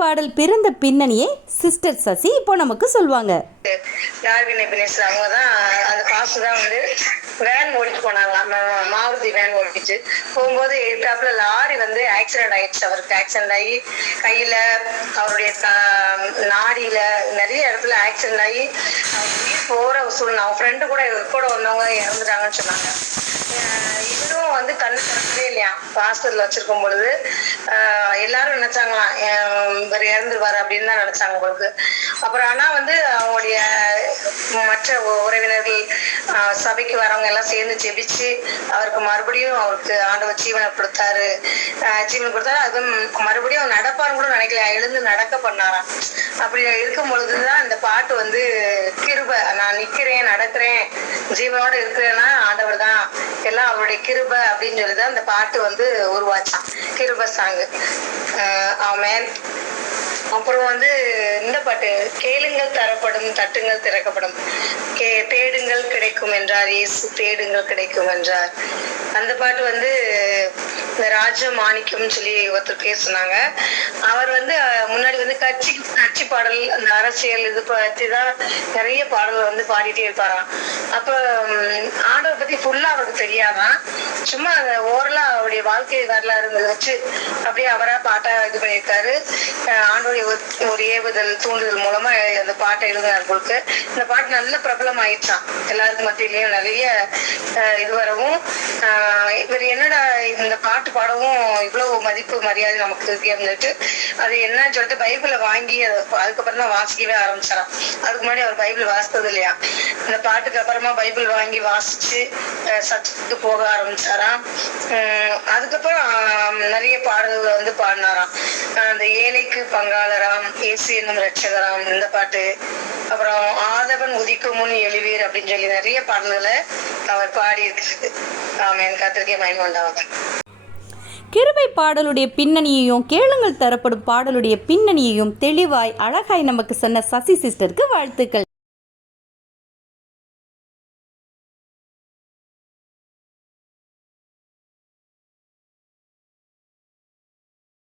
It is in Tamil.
பாடல் பிறந்த பின்னணியே சிஸ்டர் சசி இப்போ நமக்கு சொல்லுவாங்க டார்வின் எபினேஸ் அவங்க தான் அந்த பாசு தான் வந்து வேன் ஓடிட்டு போனாங்களாம் மாருதி வேன் ஓடிச்சு. போகும்போது எதிர்த்தாப்புல லாரி வந்து ஆக்சிடென்ட் ஆயிடுச்சு. அவருக்கு ஆக்சிடென்ட் ஆகி கையில அவருடைய நாடியில நிறைய இடத்துல ஆக்சிடென்ட் ஆகி போற சூழ்நிலை. அவன் ஃப்ரெண்டு கூட இவர் கூட வந்தவங்க இறந்துட்டாங்கன்னு சொன்னாங்க. ஹாஸ்பிட்டல் வச்சிருக்கும் பொழுது எல்லாரும் நினைச்சாங்களாம் இவர் இறந்துருவாரு அப்படின்னு தான் நினைச்சாங்க உங்களுக்கு. அப்புறம் ஆனா வந்து அவங்களுடைய மற்ற உறவினர்கள் சபைக்கு வரவங்க எல்லாம் சேர்ந்து ஜெபிச்சு அவருக்கு மறுபடியும் அவருக்கு ஆண்டவர் ஜீவனை கொடுத்தாரு. ஜீவன் கொடுத்தாரு. அது மறுபடியும் அவர் நடப்பாருன்னு கூட நினைக்கல எழுந்து நடக்க பண்ணாராம். அப்படி இருக்கும் பொழுதுதான் இந்த பாட்டு வந்து கிருப நான் நிக்கிறேன் நடக்கிறேன் ஜீவனோட இருக்கிறேன்னா ஆண்டவர் தான் எல்லாம் அவருடைய கிருப அப்படின்னு சொல்லி தான் பாட்டு வந்து உருவாச்சான். கிருப சாங்கு ஆமேன். அப்புறம் வந்து இந்த பாட்டு கேளுங்கள் தரப்படும் தட்டுங்கள் திறக்கப்படும். கே தேடுங்கள் கிடைக்கும் என்றார் இயேசு தேடுங்கள் கிடைக்கும் என்றார். அந்த பாட்டு வந்து இந்த ராஜ மாணிக்கம் சொல்லி ஒருத்தர் பேசுனாங்க. அவர் வந்து கட்சி கட்சி பாடல் அந்த அரசியல் இது பற்றி தான் நிறைய பாடல் வந்து பாடிட்டே இருப்பாராம் அப்ப ஆண்டவர் பத்தி ஃபுல்லா அவருக்கு தெரியாதான் சும்மா அந்த ஓரலா அவருடைய வாழ்க்கை வரலாறு வச்சு அப்படியே அவரா பாட்டா இது பண்ணியிருக்காரு. ஆண்டோடைய ஒரு- ஏவுதல் தூண்டுதல் மூலமா அந்த பாட்டை எழுதினார் போலுக்கு. இந்த பாட்டு நல்ல பிரபலம் ஆயிடுச்சான் எல்லாருக்கும் மத்தியிலயும் நிறைய இது வரவும். இவர் என்னடா பாட்டு பாடவும் இவ்வளவு மதிப்பு மரியாதை நமக்கு இருக்கு இருந்துட்டு அது என்னன்னு சொல்லிட்டு பைபிளை வாங்கி அதுக்கப்புறம் தான் வாசிக்கவே ஆரம்பிச்சாராம். அதுக்கு முன்னாடி அவர் பைபிள் வாசித்தது இல்லையா? இந்த பாட்டுக்கு அப்புறமா பைபிள் வாங்கி வாசிச்சு அஹ், சர்ச்சுக்கு போக ஆரம்பிச்சாராம். உம், அதுக்கப்புறம் நிறைய பாடல்கள் வந்து பாடினாராம். அந்த ஏழைக்கு பங்காளராம் ஏசு என்னும் ரட்சகராம் இந்த பாட்டு. அப்புறம் ஆதவன் உதிக்கும் முன் எழுவீர் அப்படின்னு சொல்லி நிறைய பாடல்களை அவர் பாடி ஆமாம் எனக்கு கத்திரிக்கை மயன் உண்டாவது கிருபை பாடலுடைய பின்னணியையும் கேளுங்கள் தரப்படும் பாடலுடைய பின்னணியையும் தெளிவாய் அழகாய் நமக்கு சொன்ன சசி சிஸ்டருக்கு வாழ்த்துக்கள்.